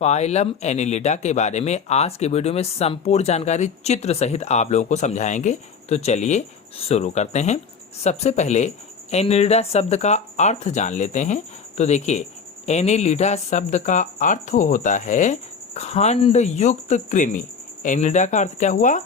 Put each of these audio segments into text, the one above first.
Phylum Annelida के बारे में आज के वीडियो में संपूर्ण जानकारी चित्र सहित आप लोगों को समझाएंगे। तो चलिए शुरू करते हैं। सबसे पहले एनिलिडा शब्द का अर्थ जान लेते हैं। तो देखिए, एनिलिडा शब्द का अर्थ होता है खंड युक्त कृमि। एनिलिडा का अर्थ क्या हुआ?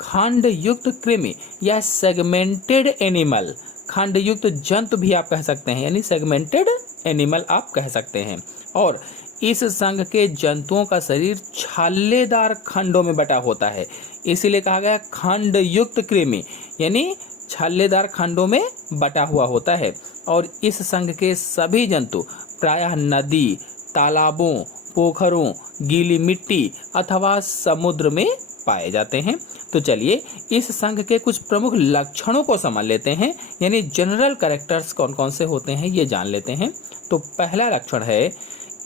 खंड युक्त कृमि या सेगमेंटेड एनिमल। खंड युक्त जंतु भी आप कह सकते हैं, यानी सेगमेंटेड एनिमल आप कह सकते हैं। और इस संघ के जंतुओं का शरीर छालेदार खंडों में बटा होता है, इसीलिए कहा गया खंड युक्त कृमि, यानी छालेदार खंडों में बटा हुआ होता है। और इस संघ के सभी जंतु प्रायः नदी, तालाबों, पोखरों, गीली मिट्टी अथवा समुद्र में पाए जाते हैं। तो चलिए इस संघ के कुछ प्रमुख लक्षणों को समझ लेते हैं, यानी जनरल कैरेक्टर्स कौन कौन से होते हैं ये जान लेते हैं। तो पहला लक्षण है,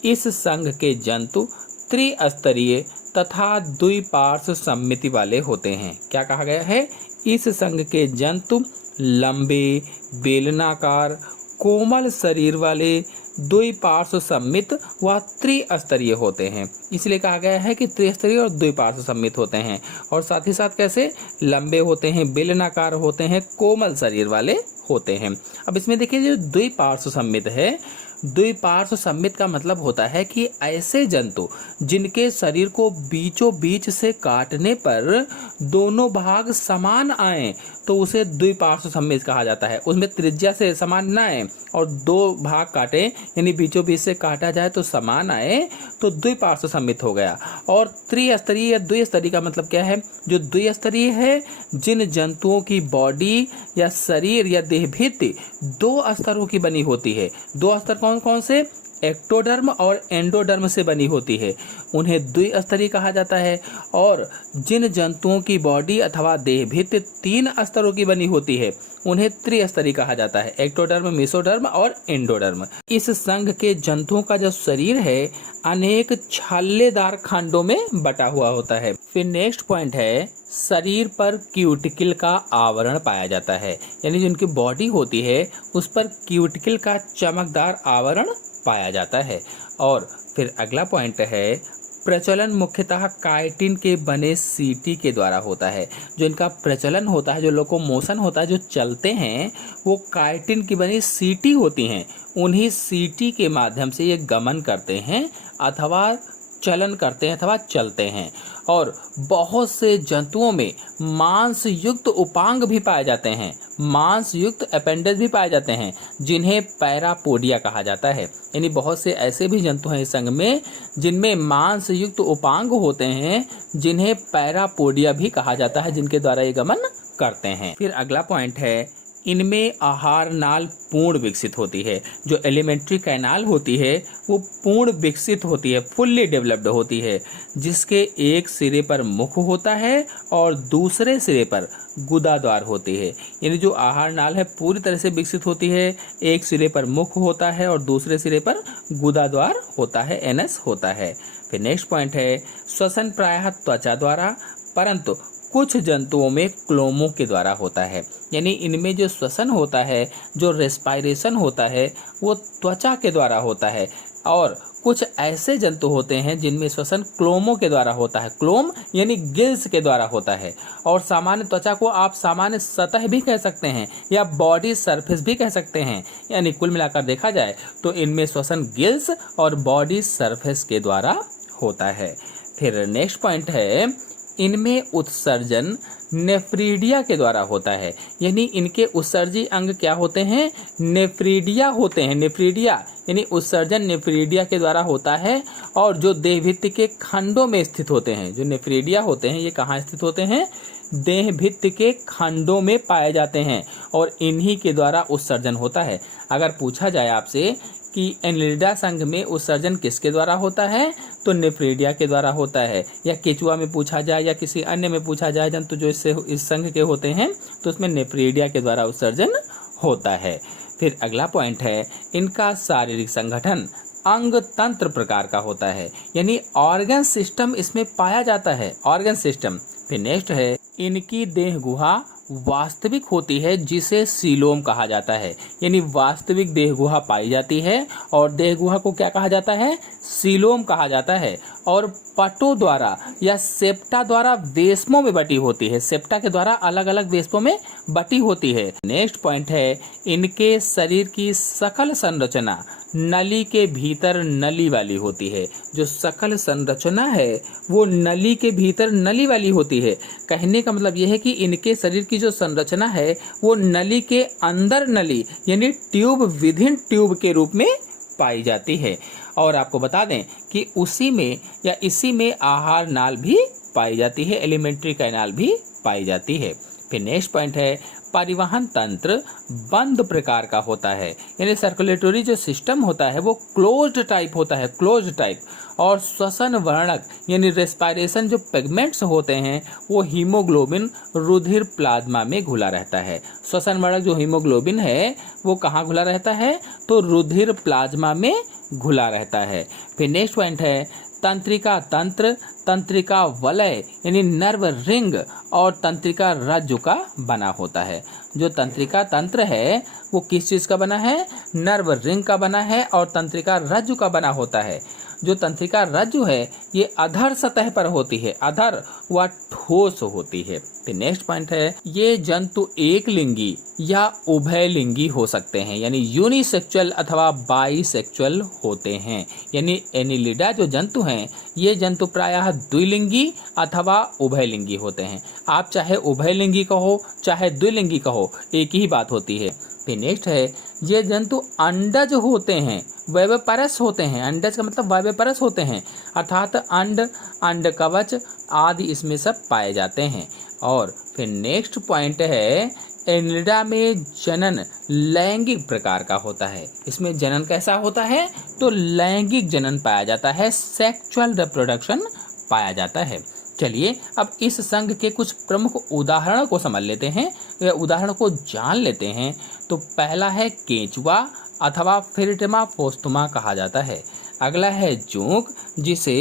इस संघ के जंतु त्रिस्तरीय तथा द्विपार्श्व सममिति वाले होते हैं। क्या कहा गया है? इस संघ के जंतु लंबे, बेलनाकार, कोमल शरीर वाले, द्विपार्श्व सममित व त्रिस्तरीय होते हैं। इसलिए कहा गया है कि त्रिस्तरीय और द्विपार्श्व सममित होते हैं। और साथ ही साथ कैसे? लंबे होते हैं, बेलनाकार होते हैं, कोमल शरीर वाले होते हैं। अब इसमें देखिए, जो द्विपार्श्व सममित है, द्विपार्श्व सममित का मतलब होता है कि ऐसे जंतु जिनके शरीर को बीचों बीच से काटने पर दोनों भाग समान आए तो उसे द्विपार्श्व सममित कहा जाता है। उसमें त्रिज्या से समान न आए और दो भाग काटे, यानी बीचों बीच से काटा जाए तो समान आए तो द्विपार्श्व सममित हो गया। और त्रिस्तरीय या द्विस्तरीय का मतलब क्या है? जो द्विस्तरीय है, जिन जंतुओं की बॉडी या शरीर या देहभित्ति दो स्तरों की बनी होती है। दो स्तर कौन कौन से? एक्टोडर्म और एंडोडर्म से बनी होती है, उन्हें द्विस्तरीय कहा जाता है। और जिन जंतुओं की बॉडी अथवा देहभित्ति तीन स्तरों की बनी होती है उन्हें त्रिस्तरीय कहा जाता है, एक्टोडर्म, मेसोडर्म और एंडोडर्म। इस संघ के जंतुओं का जो शरीर है अनेक छालेदार खंडों में बटा हुआ होता है। फिर नेक्स्ट पॉइंट है, शरीर पर क्यूटिकल का आवरण पाया जाता है, यानी जिनकी बॉडी होती है उस पर क्यूटिकल का चमकदार आवरण पाया जाता है। और फिर अगला पॉइंट है, प्रचलन मुख्यतः काइटिन के बने सीटी के द्वारा होता है। जो इनका प्रचलन होता है, जो लोकोमोशन होता है, जो चलते हैं, वो काइटिन की बनी सीटी होती हैं। उन्हीं सीटी के माध्यम से ये गमन करते हैं अथवा चलन करते हैं अथवा चलते हैं। और बहुत से जंतुओं में मांस युक्त उपांग भी पाए जाते हैं, मांस युक्त अपेंडेज भी पाए जाते हैं, जिन्हें पैरापोडिया कहा जाता है। यानी बहुत से ऐसे भी जंतु हैं इस संघ में जिनमें मांस युक्त उपांग होते हैं, जिन्हें पैरापोडिया भी कहा जाता है, जिनके द्वारा ये गमन करते हैं। फिर अगला पॉइंट है, इनमें आहार नाल पूर्ण विकसित होती है। जो एलिमेंट्री कैनाल होती है वो पूर्ण विकसित होती है, फुल्ली डेवलप्ड होती है, जिसके एक सिरे पर मुख होता है और दूसरे सिरे पर गुदाद्वार होती है। यानी जो आहार नाल है पूरी तरह से विकसित होती है, एक सिरे पर मुख होता है और दूसरे सिरे पर गुदाद्वार होता है, एनस होता है। फिर नेक्स्ट पॉइंट है, श्वसन प्रायः त्वचा द्वारा, परंतु कुछ जंतुओं में क्लोमों के द्वारा होता है। यानी इनमें जो श्वसन होता है, जो रेस्पायरेशन होता है, वो त्वचा के द्वारा होता है। और कुछ ऐसे जंतु होते हैं जिनमें श्वसन क्लोमों के द्वारा होता है। क्लोम यानी गिल्स के द्वारा होता है। और सामान्य त्वचा को आप सामान्य सतह भी कह सकते हैं या बॉडी सरफेस भी कह सकते हैं। यानी कुल मिलाकर देखा जाए तो इनमें श्वसन गिल्स और बॉडी सरफेस के द्वारा होता है। फिर नेक्स्ट पॉइंट है, इनमें उत्सर्जन नेफ्रीडिया के द्वारा होता है। यानी इनके उत्सर्जी अंग क्या होते हैं? नेफ्रीडिया होते हैं। नेफ्रीडिया यानी उत्सर्जन नेफ्रीडिया के द्वारा होता है। और जो देहभित्ति के खंडों में स्थित होते हैं, जो नेफ्रीडिया होते हैं, ये कहाँ स्थित होते हैं? देहभित्ति के खंडों में पाए जाते हैं और इन्हीं के द्वारा उत्सर्जन होता है। अगर पूछा जाए आपसे कि एनिलिडा संघ में उत्सर्जन किसके द्वारा होता है, तो नेफ्रीडिया के द्वारा होता है। या केचुआ में पूछा जाए या किसी अन्य में पूछा जाए जंतु जो इससे इस संघ के होते हैं, तो उसमें नेफ्रीडिया के द्वारा उत्सर्जन होता है। फिर अगला पॉइंट है, इनका शारीरिक संगठन अंग तंत्र प्रकार का होता है, यानी ऑर्गन सिस्टम इसमें पाया जाता है, ऑर्गन सिस्टम। फिर नेक्स्ट है, इनकी देह गुहा वास्तविक होती है जिसे सीलोम कहा जाता है, यानी वास्तविक देह गुहा पाई जाती है और देह गुहा को क्या कहा जाता है, सीलोम कहा जाता है। और पटों द्वारा या सेप्टा द्वारा वेस्मों में बटी होती है, सेप्टा के द्वारा अलग अलग वेस्मों में बटी होती है। नेक्स्ट पॉइंट है, इनके शरीर की सकल संरचना नली के भीतर नली वाली होती है। जो सकल संरचना है वो नली के भीतर नली वाली होती है। कहने का मतलब यह है कि इनके शरीर की जो संरचना है वो नली के अंदर नली यानी ट्यूब विदिन ट्यूब के रूप में पाई जाती है। और आपको बता दें कि उसी में या इसी में आहार नाल भी पाई जाती है, एलिमेंट्री कैनाल भी पाई जाती है। फिर नेक्स्ट पॉइंट है, परिवहन तंत्र बंद प्रकार का होता है, यानी सर्कुलेटरी जो सिस्टम होता है वो क्लोज्ड टाइप होता है, क्लोज्ड टाइप। और श्वसन वर्णक यानी रेस्पिरेशन जो पिगमेंट्स होते हैं वो हीमोग्लोबिन रुधिर प्लाज्मा में घुला रहता है। श्वसन वर्णक जो हीमोग्लोबिन है वो कहाँ घुला रहता है, तो रुधिर प्लाज्मा में घुला रहता है। फिर नेक्स्ट पॉइंट है, तंत्रिका तंत्र तंत्रिका वलय यानी नर्व रिंग और तंत्रिका रज्जु का बना होता है। जो तंत्रिका तंत्र है वो किस चीज़ का बना है, नर्व रिंग का बना है और तंत्रिका रज्जु का बना होता है। जो तंत्रिका रज्जु है ये अधर सतह पर होती है, अधर व ठोस होती है। फिर नेक्स्ट पॉइंट है, ये जंतु एक लिंगी या उभय लिंगी हो सकते हैं, यानी यूनिसेक्सुअल अथवा बाईसेक्सुअल होते हैं। यानी एनिलिडा जो जंतु हैं ये जंतु प्रायः द्विलिंगी अथवा उभयलिंगी होते हैं। आप चाहे उभयलिंगी कहो चाहे द्विलिंगी कहो, एक ही बात होती है। फिर नेक्स्ट है, ये जंतु अंडज होते हैं, वैवपरस होते हैं। अंडज का मतलब वैवपरस होते हैं, अर्थात अंड, अंड कवच आदि इसमें सब पाए जाते हैं। और फिर नेक्स्ट पॉइंट है, एनिलिडा में जनन लैंगिक प्रकार का होता है। इसमें जनन कैसा होता है, तो लैंगिक जनन पाया जाता है, सेक्सुअल रिप्रोडक्शन पाया जाता है। चलिए अब इस संघ के कुछ प्रमुख उदाहरणों को समझ लेते हैं या उदाहरण को जान लेते हैं। तो पहला है केंचुआ अथवा फिरिटिमा पोस्टुमा कहा जाता है। अगला है जोंक जिसे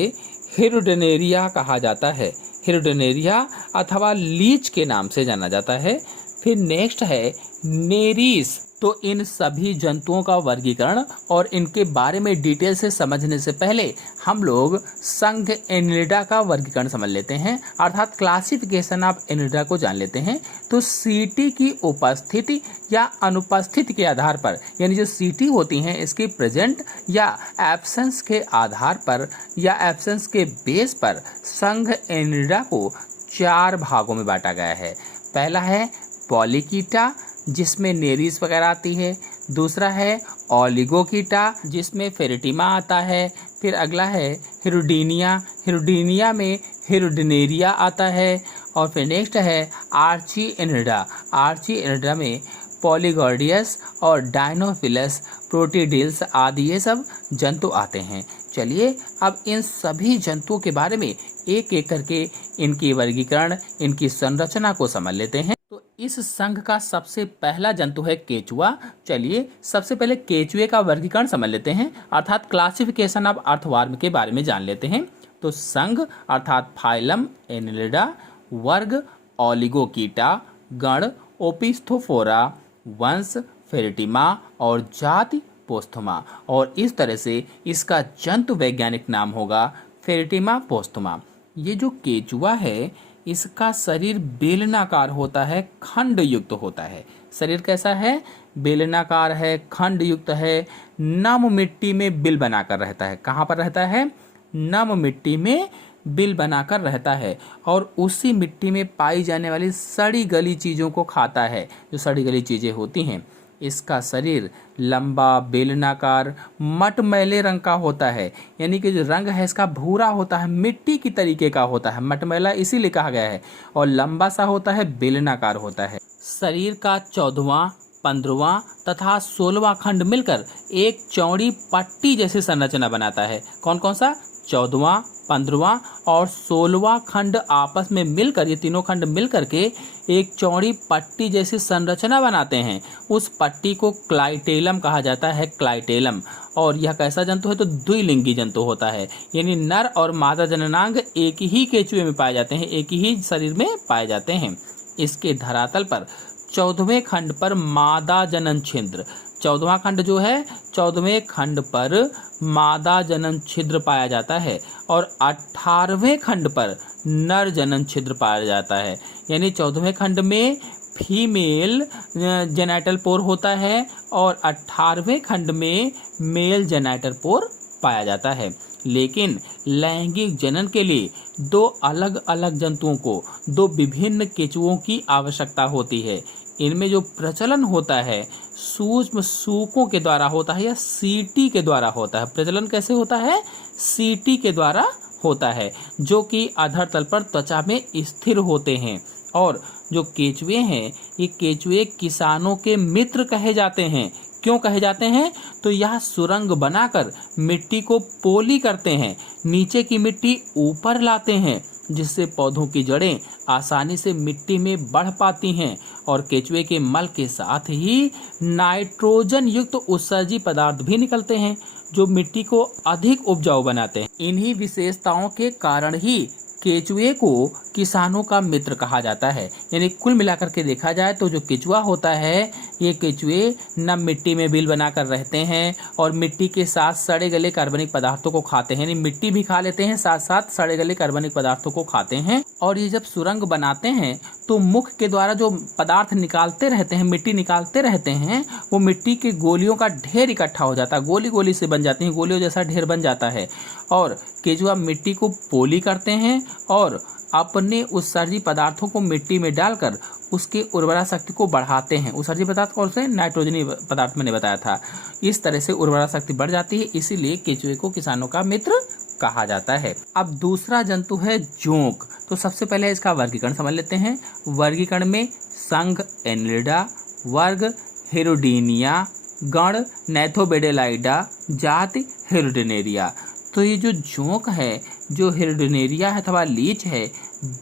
हिरुडेनेरिया कहा जाता है, हिरुडेनेरिया अथवा लीच के नाम से जाना जाता है। फिर नेक्स्ट है नेरीस। तो इन सभी जंतुओं का वर्गीकरण और इनके बारे में डिटेल से समझने से पहले हम लोग संघ एनिलिडा का वर्गीकरण समझ लेते हैं, अर्थात क्लासिफिकेशन ऑफ एनिलिडा को जान लेते हैं। तो सीटी की उपस्थिति या अनुपस्थिति के आधार पर, यानी जो सीटी होती हैं इसकी प्रेजेंट या एब्सेंस के आधार पर या एब्सेंस के बेस पर संघ एनिलिडा को 4 भागों में बांटा गया है। पहला है पॉलीकीटा जिसमें नेरीस वगैरह आती है। दूसरा है ओलिगोकीटा जिसमें फेरिटिमा आता है। फिर अगला है हिरुडीनिया, हिरुडीनिया में हिरुडिनेरिया आता है। और फिर नेक्स्ट है आर्ची एनिलिडा, आर्ची एनिलिडा में पॉलीगॉर्डियस और डायनोफिलस, प्रोटीडिल्स आदि ये सब जंतु आते हैं। चलिए अब इन सभी जंतुओं के बारे में एक एक करके इनकी वर्गीकरण, इनकी संरचना को समझ लेते हैं। तो इस संघ का सबसे पहला जंतु है केचुआ। चलिए सबसे पहले केचुए का वर्गीकरण समझ लेते हैं, अर्थात क्लासिफिकेशन ऑफ अर्थवर्म के बारे में जान लेते हैं। तो संघ अर्थात फाइलम एनिलिडा, वर्ग ओलिगोकीटा, गण ओपिस्थोफोरा, वंश फेरिटिमा और जाति पोस्थुमा। और इस तरह से इसका जंतु वैज्ञानिक नाम होगा फेरिटिमा पोस्थुमा। ये जो केचुआ है इसका शरीर बेलनाकार होता है, खंड युक्त होता है। शरीर कैसा है, बेलनाकार है, खंड युक्त है, नम मिट्टी में बिल बनाकर रहता है। कहाँ पर रहता है, नम मिट्टी में बिल बनाकर रहता है और उसी मिट्टी में पाई जाने वाली सड़ी गली चीज़ों को खाता है, जो सड़ी गली चीज़ें होती हैं। इसका शरीर लंबा, बेलनाकार, मटमैले रंग का होता है, यानी कि जो रंग है इसका भूरा होता है, मिट्टी की तरीके का होता है, मटमैला इसीलिए कहा गया है। और लंबा सा होता है, बेलनाकार होता है। शरीर का 14वां, 15वां तथा 16वां खंड मिलकर एक चौड़ी पट्टी जैसी संरचना बनाता है। कौन कौन सा, 14वां, 15वां और 16वां खंड आपस में मिलकर, ये तीनों खंड मिलकर के एक चौड़ी पट्टी जैसी संरचना बनाते हैं। उस पट्टी को क्लाइटेलम कहा जाता है, क्लाइटेलम। और यह कैसा जंतु है, तो द्विलिंगी जंतु होता है, यानी नर और मादा जननांग एक ही केचुए में पाए जाते हैं, एक ही शरीर में पाए जाते हैं। इसके धरातल पर 14वें खंड पर मादा जनन छिद्र, 14वां खंड जो है 14वें खंड पर मादा जनन छिद्र पाया जाता है और 18वें खंड पर नर जनन छिद्र पाया जाता है। यानी 14वें खंड में फीमेल जेनाइटल पोर होता है और 18वें खंड में मेल जेनाइटल पोर पाया जाता है। लेकिन लैंगिक जनन के लिए दो अलग अलग जंतुओं को, दो विभिन्न केंचुओं की आवश्यकता होती है। इनमें जो प्रचलन होता है सूक्ष्म सूकों के द्वारा होता है या सीटी के द्वारा होता है। प्रचलन कैसे होता है? सीटी के द्वारा होता है, जो कि अधर तल पर त्वचा में स्थिर होते हैं। और जो केंचुए हैं, ये केंचुए किसानों के मित्र कहे जाते हैं। क्यों कहे जाते हैं? तो यह सुरंग बनाकर मिट्टी को पोली करते हैं, नीचे की मिट्टी ऊपर लाते हैं, जिससे पौधों की जड़ें आसानी से मिट्टी में बढ़ पाती हैं और केंचुए के मल के साथ ही नाइट्रोजन युक्त उत्सर्जी पदार्थ भी निकलते हैं, जो मिट्टी को अधिक उपजाऊ बनाते हैं। इन्हीं विशेषताओं के कारण ही केंचुए को किसानों का मित्र कहा जाता है। यानी कुल मिलाकर के देखा जाए तो जो केंचुआ होता है, ये केंचुए न मिट्टी में बिल बनाकर रहते हैं और मिट्टी के साथ सड़े गले कार्बनिक पदार्थों को खाते हैं। यानी मिट्टी भी खा लेते हैं, साथ साथ सड़े गले कार्बनिक पदार्थों को खाते हैं। और ये जब सुरंग बनाते हैं तो मुख के द्वारा जो पदार्थ निकालते रहते हैं, मिट्टी निकालते रहते हैं, वो मिट्टी के गोलियों का ढेर इकट्ठा हो जाता है, गोली गोली से बन जाती है, गोलियों जैसा ढेर बन जाता है। और केंचुआ मिट्टी को पोली करते हैं और अपने उत्सर्जी पदार्थों को मिट्टी में डालकर उसके उर्वरा शक्ति को बढ़ाते हैं। उत्सर्जी पदार्थ कौन से? नाइट्रोजनी पदार्थ मैंने बताया था। इस तरह से उर्वरा शक्ति बढ़ जाती है, इसीलिए केंचुए को किसानों का मित्र कहा जाता है। अब दूसरा जंतु है जोंक। तो सबसे पहले इसका वर्गीकरण समझ लेते हैं। वर्गीकरण में संघ एनिलिडा, वर्ग हिरुडीनिया, गण नैथोबेडेलाइडा, जाति हिरुडिनेरिया। तो ये जो जोंक है, जो हिरुडिनेरिया है अथवा लीच है,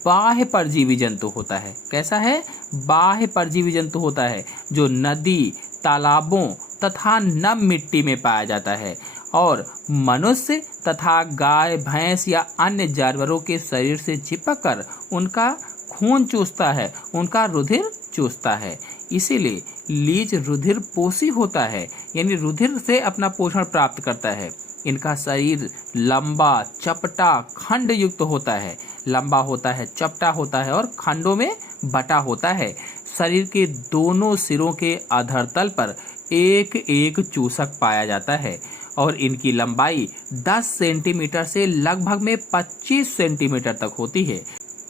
बाह्य परजीवी जंतु होता है। कैसा है? बाह्य परजीवी जंतु होता है, जो नदी, तालाबों तथा नम मिट्टी में पाया जाता है और मनुष्य तथा गाय, भैंस या अन्य जानवरों के शरीर से चिपक कर उनका खून चूसता है, उनका रुधिर चूसता है। इसीलिए लीच रुधिर पोषी होता है, यानी रुधिर से अपना पोषण प्राप्त करता है। इनका शरीर लंबा, चपटा, खंड युक्त होता है। लंबा होता है, चपटा होता है और खंडों में बटा होता है। शरीर के दोनों सिरों के अधर तल पर एक एक चूसक पाया जाता है और इनकी लंबाई 10 सेंटीमीटर से लगभग में 25 सेंटीमीटर तक होती है।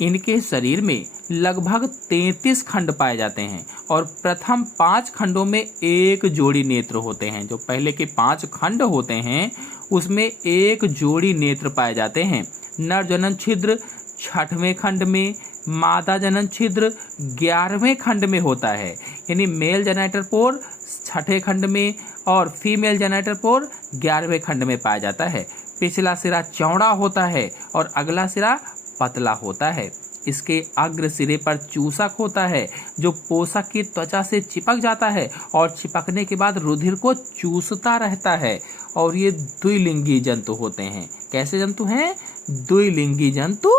इनके शरीर में लगभग 33 खंड पाए जाते हैं और प्रथम 5 खंडों में एक जोड़ी नेत्र होते हैं। जो पहले के 5 खंड होते हैं उसमें एक जोड़ी नेत्र पाए जाते हैं। नर जनन छिद्र 6वें खंड में, मादा जनन छिद्र 11वें खंड में होता है। यानी मेल जेनाइटल पोर 6ठे खंड में और फीमेल जेनाइटल पोर 11वें खंड में पाया जाता है। पिछला सिरा चौड़ा होता है और अगला सिरा पतला होता है। इसके अग्र सिरे पर चूसक होता है, जो पोषक की त्वचा से चिपक जाता है और चिपकने के बाद रुधिर को चूसता रहता है। और ये द्विलिंगी जंतु होते हैं। कैसे जंतु हैं? द्विलिंगी जंतु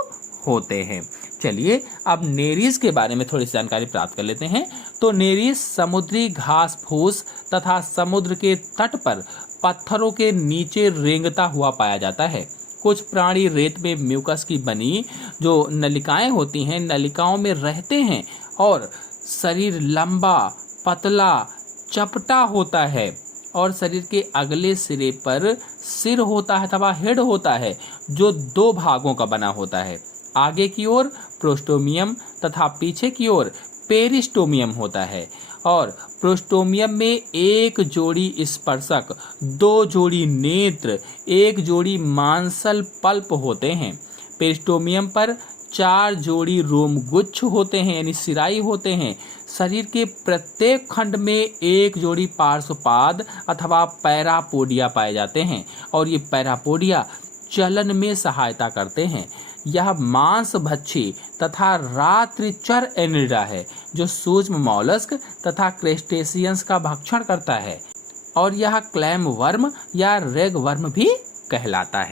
होते हैं। चलिए अब नेरीज के बारे में थोड़ी जानकारी प्राप्त कर लेते हैं। तो नेरीज समुद्री घास फूस तथा समुद्र के तट पर पत्थरों के नीचे रेंगता हुआ पाया जाता है। कुछ प्राणी रेत में म्यूकस की बनी जो नलिकाएं होती हैं, नलिकाओं में रहते हैं और शरीर लंबा, पतला, चपटा होता है और शरीर के अगले सिरे पर सिर होता है अथवा हेड होता है, जो 2 भागों का बना होता है। आगे की ओर प्रोस्टोमियम तथा पीछे की ओर पेरिस्टोमियम होता है और प्रोस्टोमियम में एक जोड़ी स्पर्शक, 2 जोड़ी नेत्र, 1 जोड़ी मांसल पल्प होते हैं। पेरिस्टोमियम पर 4 जोड़ी रोमगुच्छ होते हैं, यानी सिराई होते हैं। शरीर के प्रत्येक खंड में 1 जोड़ी पार्श्वपाद अथवा पैरापोडिया पाए जाते हैं और ये पैरापोडिया चलन में सहायता करते हैं। यह मांस भक्षी तथा रात्रिचर एनिलिडा है, जो सूक्ष्म मॉलस्क तथा क्रेस्टेशियंस का भक्षण करता है और यह क्लैम वर्म या रेग वर्म भी कहलाता है।